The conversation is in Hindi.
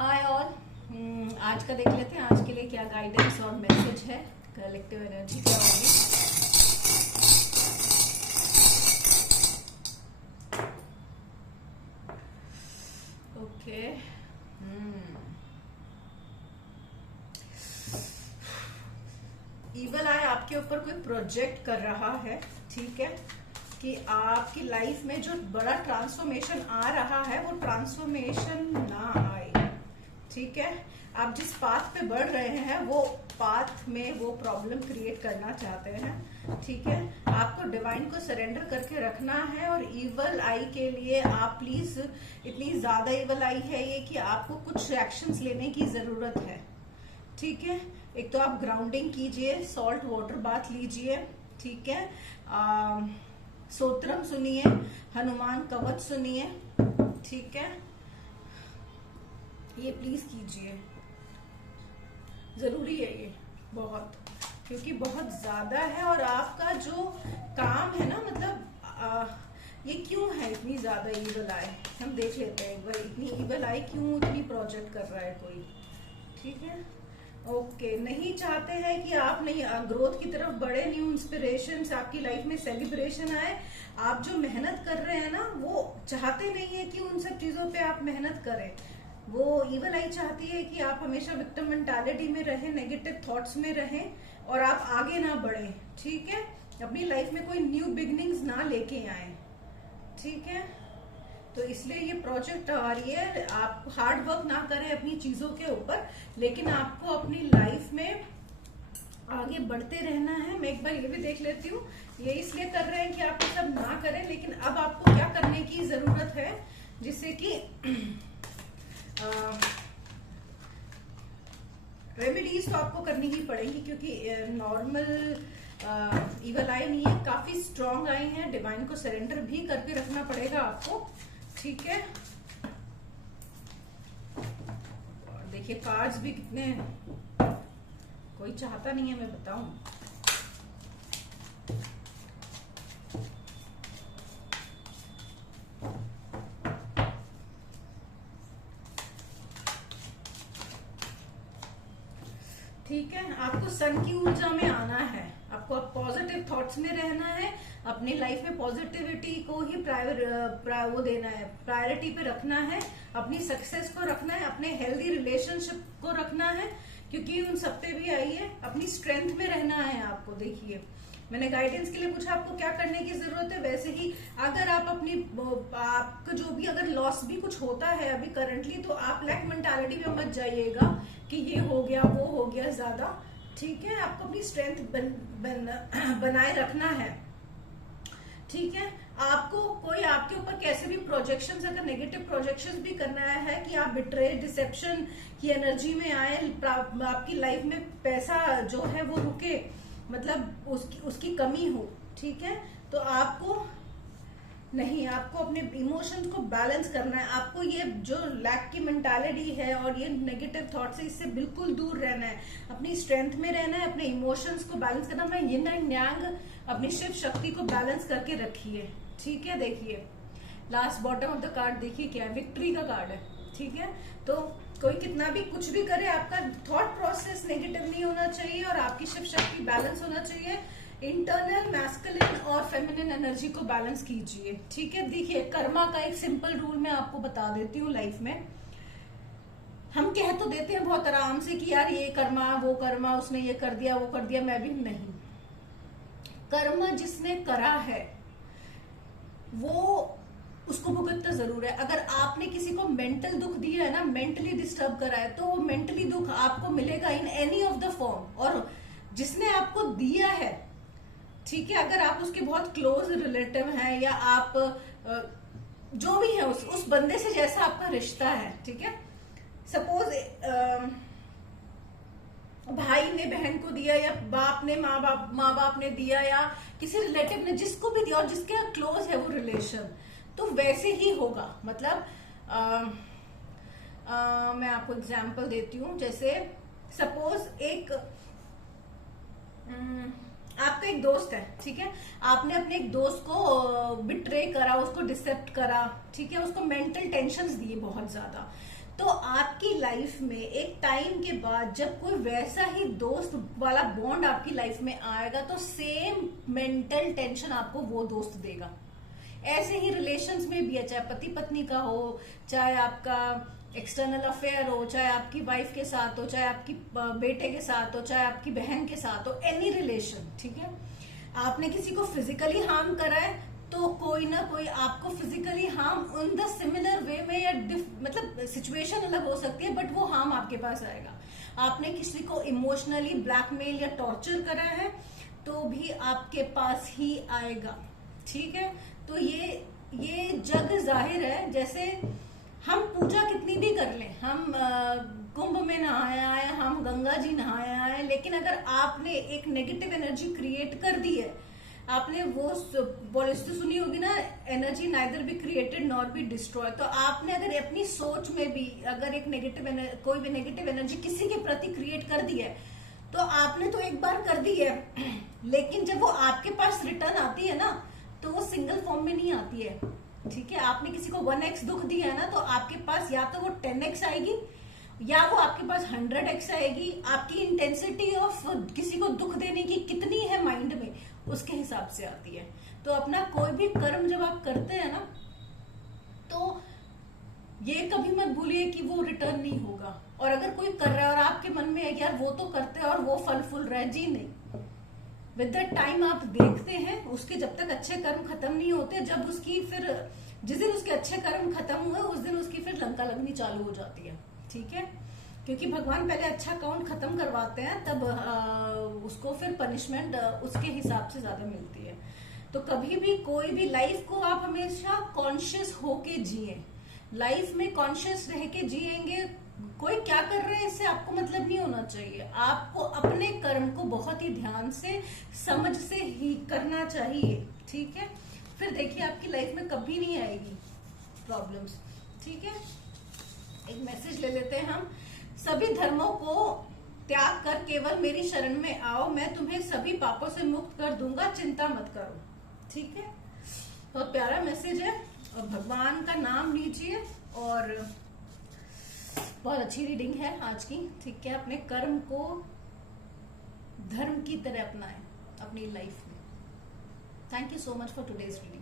Hi all. आज का देख लेते हैं आज के लिए क्या गाइडेंस और मैसेज है। कलेक्टिव एनर्जी क्या होगी। ओके। ईवल आई आपके ऊपर कोई प्रोजेक्ट कर रहा है, ठीक है, कि आपकी लाइफ में जो बड़ा ट्रांसफॉर्मेशन आ रहा है वो ट्रांसफॉर्मेशन ना आए, ठीक है। आप जिस पाथ पे बढ़ रहे हैं वो पाथ में वो प्रॉब्लम क्रिएट करना चाहते हैं, ठीक है। आपको डिवाइन को सरेंडर करके रखना है और ईवल आई के लिए आप प्लीज, इतनी ज्यादा ईवल आई है ये कि आपको कुछ एक्शंस लेने की जरूरत है, ठीक है। एक तो आप ग्राउंडिंग कीजिए, सॉल्ट वाटर बाथ लीजिए, ठीक है। स्तोत्रम सुनिए, हनुमान कवच सुनिए, ठीक है। ये प्लीज कीजिए, जरूरी है ये बहुत, क्योंकि बहुत ज्यादा है। और आपका जो काम है ना, मतलब ये क्यों है इतनी ज्यादा ईवल आए, हम देख लेते हैं एक बार। इतनी ईवल आए क्यों, इतनी प्रोजेक्ट कर रहा है कोई, ठीक है। ओके, नहीं चाहते हैं कि आप नहीं ग्रोथ की तरफ बढ़े, न्यू इंस्पिरेशन आपकी लाइफ में सेलिब्रेशन आए। आप जो मेहनत कर रहे हैं ना, वो चाहते नहीं है कि उन सब चीजों पे आप मेहनत करें। वो ईवल आई चाहती है कि आप हमेशा विक्टिम मेंटालिटी में रहें, नेगेटिव थॉट्स में रहें और आप आगे ना बढ़े, ठीक है। अपनी लाइफ में कोई न्यू बिगनिंग्स ना लेके आए, ठीक है। तो इसलिए ये प्रोजेक्ट आ रही है। आप हार्ड वर्क ना करें अपनी चीजों के ऊपर, लेकिन आपको अपनी लाइफ में आगे बढ़ते रहना है। मैं एक बार ये भी देख लेती हूँ, ये इसलिए कर रहे हैं कि आप ये सब ना करें, लेकिन अब आपको क्या करने की जरूरत है, जिससे कि रेमेडीज तो आपको करनी ही पड़ेगी, क्योंकि नॉर्मल ईवल आई नहीं है, काफी स्ट्रॉन्ग आई है। डिवाइन को सरेंडर भी करके रखना पड़ेगा आपको, ठीक है। और देखिए कार्ड्स भी कितने, कोई चाहता नहीं है मैं बताऊं। ठीक है, आपको सन की ऊर्जा में आना है, आपको पॉजिटिव थॉट्स में रहना है, अपनी लाइफ में पॉजिटिविटी को ही वो देना है, प्रायोरिटी पे रखना है, अपनी सक्सेस को रखना है, अपने हेल्दी रिलेशनशिप को रखना है, क्योंकि उन सब पे भी आई है। अपनी स्ट्रेंथ में रहना है आपको। देखिए मैंने गाइडेंस के लिए पूछा आपको क्या करने की जरूरत है, वैसे ही अगर आप अपनी आपका जो भी अगर लॉस भी कुछ होता है अभी करंटली, तो आप लैक मेंटालिटी में मत जाइएगा कि ये हो गया वो हो गया ज्यादा, ठीक है। आपको अपनी स्ट्रेंथ बनाए रखना है, ठीक है। आपको कोई आपके ऊपर कैसे भी प्रोजेक्शंस, अगर नेगेटिव प्रोजेक्शंस भी करना है कि आप बिट्रे डिसेप्शन की एनर्जी में आए, आपकी लाइफ में पैसा जो है वो रुके, मतलब उसकी कमी हो, ठीक है। तो आपको नहीं, आपको अपने इमोशंस को बैलेंस करना है। आपको ये जो लैक की मेंटालिटी है और ये नेगेटिव थॉट से, इससे बिल्कुल दूर रहना है, अपनी स्ट्रेंथ में रहना है, अपने इमोशंस को बैलेंस करना है। यिन एंड यांग, अपनी शिव शक्ति को बैलेंस करके रखिए, ठीक है। देखिए last bottom of the card देखिए क्या है, विक्ट्री का कार्ड है, ठीक है। तो कोई कितना भी कुछ भी करे, आपका थॉट प्रोसेस नेगेटिव नहीं होना चाहिए और आपकी शिव शक्ति बैलेंस होना चाहिए। इंटरनल मैस्कुलिन और फेमिनिन एनर्जी को बैलेंस कीजिए, ठीक है। देखिए कर्मा का एक सिंपल रूल मैं आपको बता देती हूँ। लाइफ में हम कह तो देते हैं बहुत आराम से कि यार ये कर्मा वो कर्मा, उसने ये कर दिया वो कर दिया, मैं भी नहीं। कर्म जिसने करा है वो उसको भुगतना जरूर है। अगर आपने किसी को मेंटल दुख दिया है ना, मेंटली डिस्टर्ब करा है, तो वो मेंटली दुख आपको मिलेगा in any of the form. और जिसने आपको दिया है, ठीक है, अगर आप उसके बहुत क्लोज रिलेटिव हैं या आप जो भी है उस बंदे से जैसा आपका रिश्ता है, ठीक है। सपोज भाई ने बहन को दिया या बाप ने माँ बाप ने दिया या किसी रिलेटिव ने, जिसको भी दिया और जिसके क्लोज है वो रिलेशन, तो वैसे ही होगा। मतलब मैं आपको एग्जांपल देती हूँ। जैसे सपोज एक आपका एक दोस्त है, ठीक है, आपने अपने एक दोस्त को बिट्रे करा, उसको डिसेप्ट करा, ठीक है, उसको मेंटल टेंशन्स दिए बहुत ज्यादा, तो आपकी लाइफ में एक टाइम के बाद जब कोई वैसा ही दोस्त वाला बॉन्ड आपकी लाइफ में आएगा तो सेम मेंटल टेंशन आपको वो दोस्त देगा। ऐसे ही रिलेशंस में भी है, चाहे पति पत्नी का हो, चाहे आपका एक्सटर्नल अफेयर हो, चाहे आपकी वाइफ के साथ हो, चाहे आपकी बेटे के साथ हो, चाहे आपकी बहन के साथ हो, एनी रिलेशन, ठीक है। आपने किसी को फिजिकली हार्म करा है तो कोई ना कोई आपको physically harm in the similar way में, या मतलब सिचुएशन अलग हो सकती है बट वो हार्म आपके पास आएगा। आपने किसी को इमोशनली ब्लैकमेल या टॉर्चर करा है तो भी आपके पास ही आएगा, ठीक है। तो ये जग जाहिर है। जैसे हम पूजा कितनी भी कर लें, हम कुंभ में नहाए आए, हम गंगा जी नहाए आए, लेकिन अगर आपने एक नेगेटिव एनर्जी क्रिएट कर दी है, आपने वो पॉलिसी सुनी होगी ना, energy neither be created nor be destroy. तो आपने अगर अपनी सोच में भी अगर एक कोई भी नेगेटिव एनर्जी किसी के प्रति क्रिएट कर दी है तो आपने तो एक बार कर दी है, लेकिन जब वो आपके पास रिटर्न आती है ना तो वो सिंगल फॉर्म में नहीं आती है, ठीक है। आपने किसी को 1x दुख दिया है ना तो आपके पास या तो वो 10x आएगी या वो आपके पास 100x आएगी। आपकी इंटेंसिटी ऑफ किसी को दुख देने की कितनी है माइंड में, उसके हिसाब से आती है। तो अपना कोई भी कर्म जब आप करते हैं ना तो ये कभी मत भूलिए कि वो रिटर्न नहीं होगा। और अगर कोई कर रहा है और आपके मन में है यार वो तो करते हैं और वो फल फूल रहा है, जी नहीं। विद द टाइम आप देखते हैं उसके जब तक अच्छे कर्म खत्म नहीं होते, जब उसकी फिर जिस दिन उसके अच्छे कर्म खत्म हुए उस दिन उसकी फिर लंका लगनी चालू हो जाती है, ठीक है। क्योंकि भगवान पहले अच्छा काउंट खत्म करवाते हैं तब उसको फिर पनिशमेंट उसके हिसाब से ज्यादा मिलती है। तो कभी भी कोई भी लाइफ को आप हमेशा कॉन्शियस होके जिए। लाइफ में कॉन्शियस रह के जिएंगे, कोई क्या कर रहे हैं इससे आपको मतलब नहीं होना चाहिए। आपको अपने कर्म को बहुत ही ध्यान से समझ से ही करना चाहिए, ठीक है। फिर देखिए आपकी लाइफ में कभी नहीं आएगी प्रॉब्लम्स, ठीक है। एक मैसेज ले लेते हैं हम। सभी धर्मों को त्याग कर केवल मेरी शरण में आओ, मैं तुम्हें सभी पापों से मुक्त कर दूंगा, चिंता मत करो, ठीक है। बहुत प्यारा मैसेज है और भगवान का नाम लीजिए और बहुत अच्छी रीडिंग है आज की, ठीक है। अपने कर्म को धर्म की तरह अपनाएं अपनी लाइफ में। Thank you so much for today's reading.